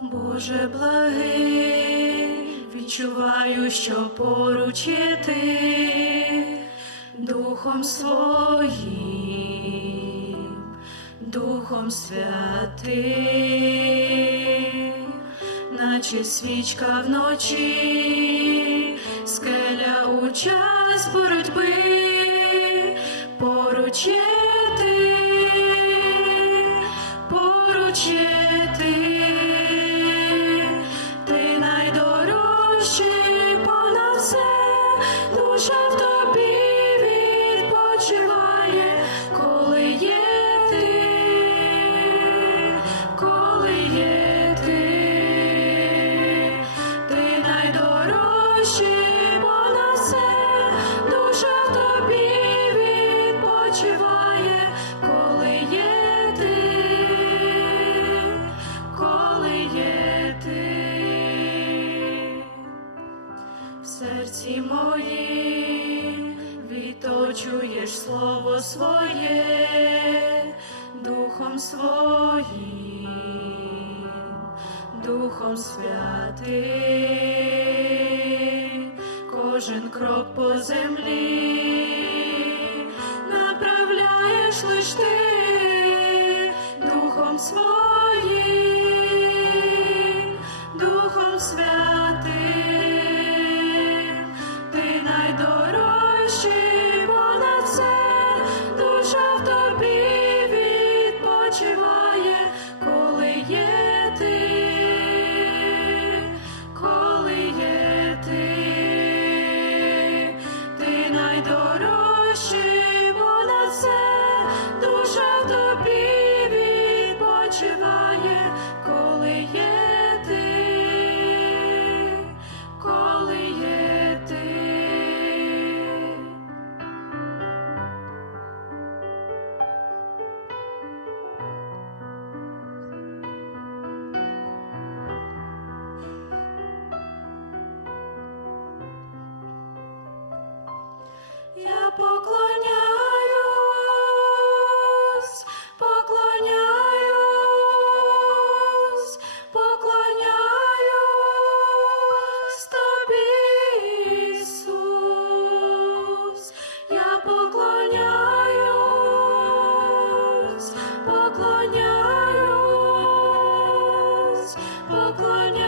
Боже благий, відчуваю, що поруч є ти Духом своїм, Духом святим, наче свічка вночі, скеля у час боротьби, серці моїм відточуєш слово своє духом своїм, духом святим, кожен крок по землі поклоняюсь, поклоняюсь, поклоняюсь тобі, Ісус. Я поклоняюсь, поклоняюсь, поклоняюсь.